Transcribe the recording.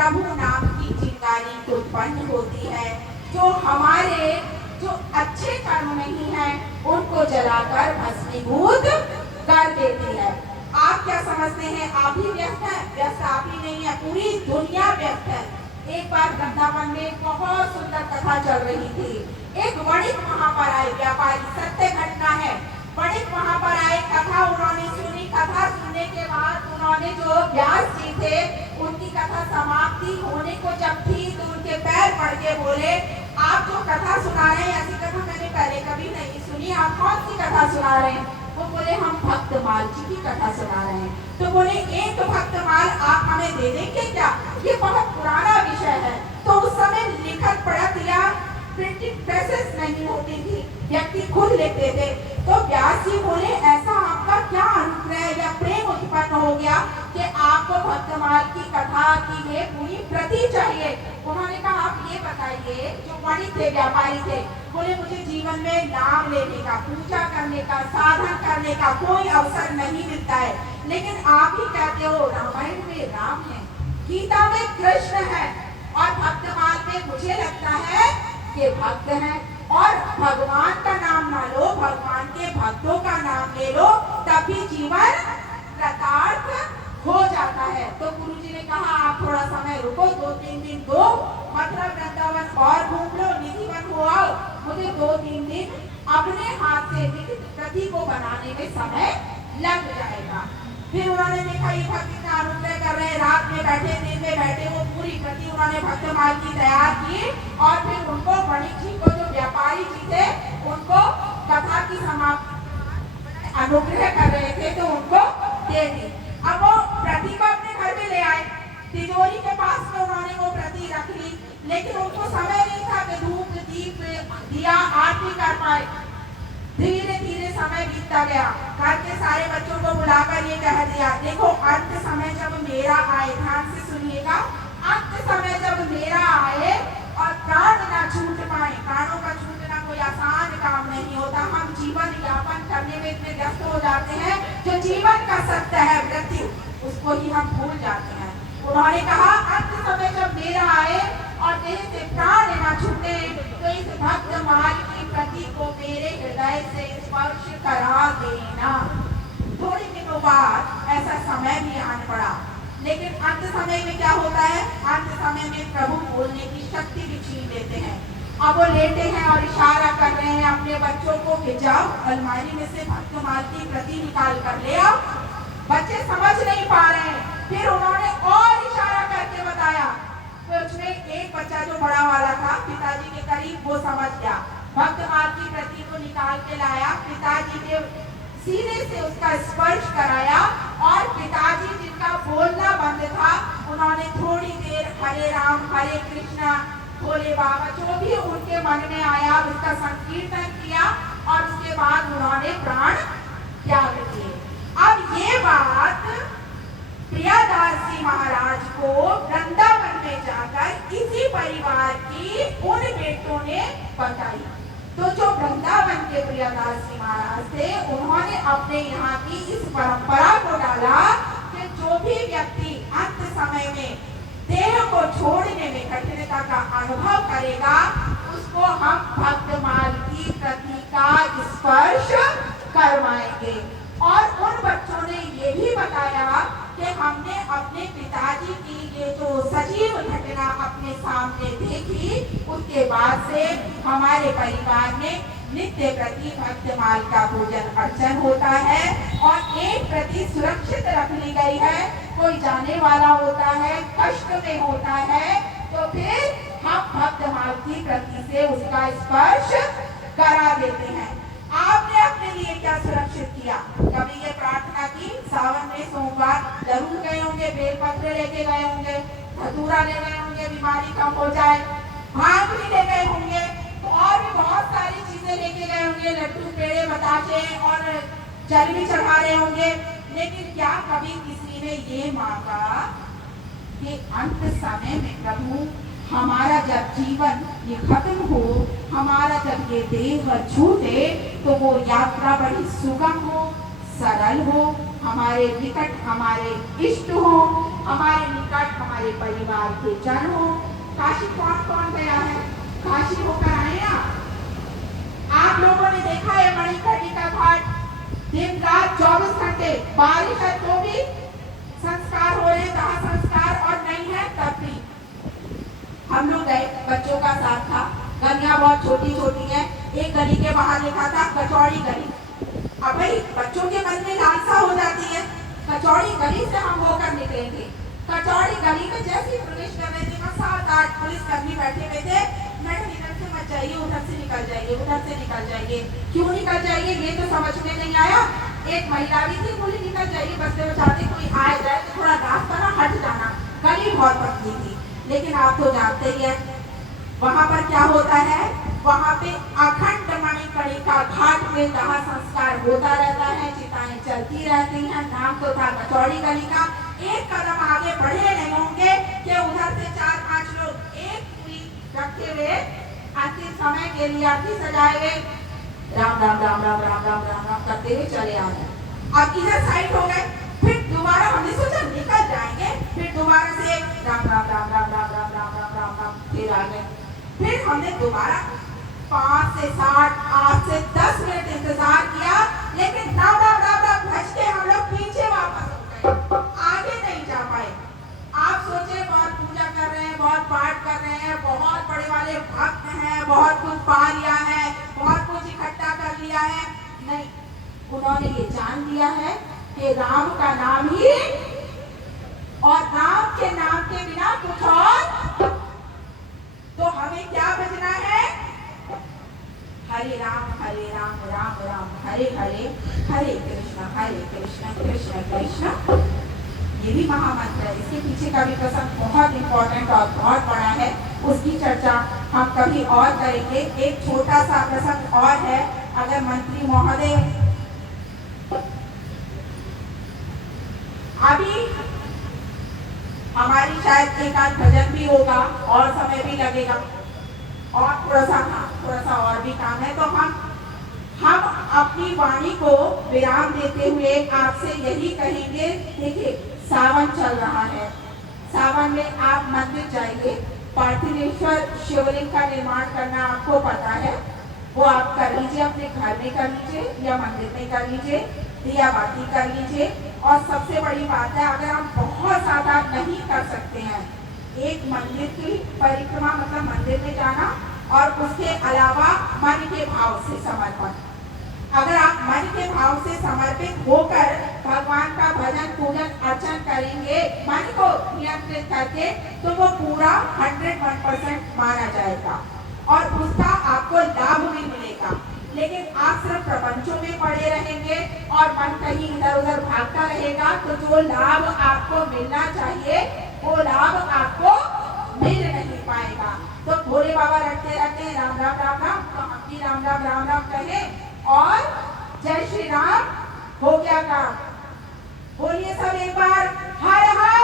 प्रभु नाम की चिंगारी उत्पन्न होती है, जो हमारे जो अच्छे कर्म नहीं है उनको जलाकर भस्मीभूत कर देती है। आप क्या समझते हैं? आप ही व्यस्त हैं? व्यस्त आप ही नहीं है, पूरी दुनिया व्यस्त है। एक बार वृंदावन में बहुत सुंदर कथा चल रही थी। एक वणिक वहां पर आए, व्यापारी, सत्य घटना है। वणिक वहां पर आए, कथा उन्होंने सुनी। कथा सुनने के बाद उन्होंने जो व्यास जी थे उनकी कथा समाप्ति होने को जब थी तो उनके पैर पड़ के बोले, आप जो कथा सुना रहे हैं ऐसी कथा मैंने पहले कभी नहीं सुनी, आप कौन सी कथा सुना रहे हैं? वो बोले, हम भक्तमाल जी की कथा सुना रहे हैं। तो बोले, एक भक्तमाल आप हमें दे देंगे क्या? ये बहुत पुराना विषय है। तो उस समय लिखत पढ़त या प्रिंटिंग प्रेसेस नहीं होती थी, व्यक्ति खुद लिखते थे। तो व्यास जी बोले, ऐसा आपका क्या अनुग्रह या प्रेम उत्पन्न हो गया कि आपको भक्तमाल की कथा की ये पूरी प्रति चाहिए? उन्होंने कहा, आप ये बताइए, जो वणिक थे, व्यापारी थे, बोले, मुझे जीवन में नाम लेने का, पूजा करने का, साधन करने का कोई अवसर नहीं मिलता है, लेकिन आप ही कहते हो रामायण में राम है, गीता में कृष्ण है, और भक्तमाल में मुझे लगता है कि भक्त है, और भगवान का नाम ना लो, भगवान के भक्तों का नाम ले लो, तभी जीवन कृतार्थ हो जाता है। तो गुरुजी ने कहा, आप थोड़ा समय रुको, 2-3 दिन दो, मथुरा वृंदावन और घूम लो, निधिवन हो आओ, मुझे 2-3 दिन अपने हाथ से लिखित प्रति को बनाने में समय लग जाएगा। फिर उन्होंने देखा ये भक्त इतना अनुग्रह कर रहे हैं, रात में बैठे, दिन में बैठे, वो पूरी प्रति उन्होंने भक्तमाल की तैयार की, और फिर उनको वणिक जी को, जो व्यापारी जी थे, उनको कथा की समाप्ति अनुग्रह कर रहे थे तो उनको दे दी। अब वो प्रति को अपने घर में ले आए, तिजोरी के पास में उन्होंने वो प्रति रख ली, लेकिन उनको समय नहीं था कि धूप दीप दिया आरती कर पाए। धीरे धीरे समय बीतता गया, घर के सारे बच्चों को बुलाकर ये कह दिया, देखो अंत समय जब मेरा आए, ध्यान से सुनिएगा, अंत समय जब मेरा आए और प्राण ना छूट पाए, प्राणों का छूटना कोई आसान काम नहीं होता, हम जीवन यापन करने में इतने व्यस्त हो जाते हैं, जो जीवन का सत्य है मृत्यु, उसको ही हम भूल जाते हैं। उन्होंने कहा, अंत समय जब मेरा आए और देह से प्राण ना छूटे, तो इस भक्तमाल की प्रति को मेरे हृदय से स्पर्श करा देना। थोड़े दिनों बाद ऐसा समय भी आन पड़ा, लेकिन अंत समय में क्या होता है? अंत समय में प्रभु बोलने की शक्ति भी छीन लेते हैं। अब वो लेटे हैं और इशारा कर रहे हैं अपने बच्चों को कि जाओ अलमारी में से भक्तमाल की प्रति निकाल कर ले आओ। बच्चे समझ नहीं पा रहे हैं। फिर उन्होंने और इशारा करके बताया, तो उसमें एक बच्चा जो बड़ा वाला था, पिताजी के करीब, वो समझ गया, भक्तमाल की प्रति को निकाल के लाया, पिताजी के सीने से उसका स्पर्श कराया, और पिताजी जिनका बोलना बंद था, उन्होंने थोड़ी देर हरे राम हरे कृष्णा भोले बाबा जो भी उनके मन में आया उसका संकीर्तन किया, और उसके बाद उन्होंने प्राण त्याग किए। अब ये बात प्रियादास जी महाराज को वृंदावन में जाकर इसी परिवार की उन बेटों ने बताई। तो जो वृंदावन के प्रियादास जी महाराज थे, उन्होंने अपने यहाँ की इस परंपरा को डाला कि जो भी व्यक्ति अंत समय में देह को छोड़ने में कठिनता का अनुभव करेगा, उसको हम भक्तमाल की प्रति का स्पर्श करवाएंगे। और उन बच्चों ने ये भी बताया कि हमने अपने पिताजी की ये जो सजीव घटना अपने सामने देखी, उसके बाद से हमारे परिवार में नित्य प्रति भक्तमाल का पूजन अर्चन होता है, और एक प्रति सुरक्षित रख ली गई है। कोई जाने वाला होता है, कष्ट में होता है, तो फिर हम भक्तमाल की प्रति से उसका स्पर्श करा देते हैं। आपने अपने लिए क्या सुरक्षित किया? कभी ये प्रार्थना की, सावन में सोमवार जरूर गए होंगे, बेलपत्र लेके गए होंगे, धतूरा ले गए होंगे, बीमारी कम हो जाए, भांग भी ले गए होंगे, और भी बहुत सारी चीजें लेके गए होंगे, लड्डू पेड़े बतासे, और जल भी चढ़ा रहे होंगे। लेकिन क्या कभी किसी ने ये मांगा कि अंत समय में प्रभु हमारा जब जीवन ये खत्म हो, हमारा जब ये देह छूटे, तो वो यात्रा बड़ी सुगम हो, सरल हो, हमारे निकट हमारे इष्ट हो, हमारे निकट हमारे परिवार के जन हो। काशी कौन कौन गया है? काशी होकर आए आप लोगों ने देखा है मणिकर्णिका घाट, दिन रात 24 घंटे बारिश है तो भी संस्कार हो रहे, दाह संस्कार, और नहीं है तब भी। हम लोग गए, बच्चों का साथ था, गलियां बहुत छोटी छोटी हैं, एक गली के बाहर लिखा था कचौड़ी गली। अब भाई बच्चों के मन में लालसा हो जाती है, कचौड़ी गली से हम होकर निकलेंगे। कचौड़ी गली में जैसे ही प्रवेश कर रहे थे, 7-8 पुलिस कर्मी बैठे हुए थे। मैडम इधर से मत जाइए, उधर से निकल जाइए, उधर से निकल जाइए। क्यों निकल जाइए ये तो समझ में नहीं आया। एक महिला भी थी, बोली निकल जाइए, बस बचाते कोई आ जाए तो थोड़ा रास्ता ना हट जाना। गली बहुत पतली थी, लेकिन आप तो जानते ही है वहां पर क्या होता है। वहां पे अखंड मणिकर्णिका घाट में दाह संस्कार होता रहता है, चिताएं चलती रहती हैं। नाम तो था कचौड़ी गली का। एक कदम आगे बढ़े नहीं होंगे कि उधर से 4-5 लोग एक पूरी रखे हुए अंतिम समय के लिए अर्थी सजाए हुए राम राम राम राम राम राम राम राम करते हुए चले आ गए। अब इधर साइड हो गए, फिर दोबारा हमने सोचा निकल जाएंगे, फिर दोबारा से राम राम राम राम राम राम राम राम राम राम फिर आ गए। फिर हमने दोबारा 5 से 7, 8 से 10 मिनट इंतजार किया, लेकिन राम राम राम राम भज के हम लोग पीछे वापस हो गए, आगे नहीं जा पाए। आप सोचे बहुत पूजा कर रहे हैं, बहुत पाठ कर रहे हैं, बहुत बड़े वाले भक्त हैं, बहुत कुछ पा लिया है, बहुत कुछ इकट्ठा कर लिया है। नहीं, उन्होंने ये जान लिया है कि राम का नाम ही, और राम के नाम के बिना कुछ और, तो हमें क्या बजना है? हरे राम राम राम हरे हरे, हरे कृष्ण कृष्ण कृष्ण। ये भी महामंत्र है, इसके पीछे का भी प्रसंग बहुत इंपॉर्टेंट और बहुत बड़ा है, उसकी चर्चा हम कभी और करेंगे। एक छोटा सा प्रसंग और है, अगर मंत्री महोदय अभी हमारी शायद एक आध भजन भी होगा और समय भी लगेगा और थोड़ा सा और भी काम है, तो हम अपनी वाणी को विराम देते हुए आपसे यही कहेंगे। देखिए सावन चल रहा है, सावन में आप मंदिर जाइए, पार्थिवेश्वर शिवलिंग का निर्माण करना आपको पता है, वो आप कर लीजिए, अपने घर में कर लीजिए या मंदिर में कर लीजिए, दिया बाती कर लीजिए। और सबसे बड़ी बात है, अगर हम बहुत ज्यादा नहीं कर सकते हैं, एक मंदिर की परिक्रमा मतलब मंदिर में जाना, और उसके अलावा मन के भाव से समर्पण। अगर आप मन के भाव से समर्पित होकर भगवान का भजन पूजन अर्चन करेंगे, मन को नियंत्रित करके, तो वो पूरा 101% माना जाएगा और उसका आपको लाभ भी मिलेगा। लेकिन आप सिर्फ प्रपंचों में पड़े रहेंगे और मन कहीं इधर उधर भागता रहेगा, तो जो लाभ आपको मिलना चाहिए वो लाभ आपको मिल नहीं पाएगा। तो भोले बाबा रटते रटते राम राम राम राम, तो हम भी राम राम राम राम कहें और जय श्री राम। हो गया काम। बोलिए सब एक बार, हर हर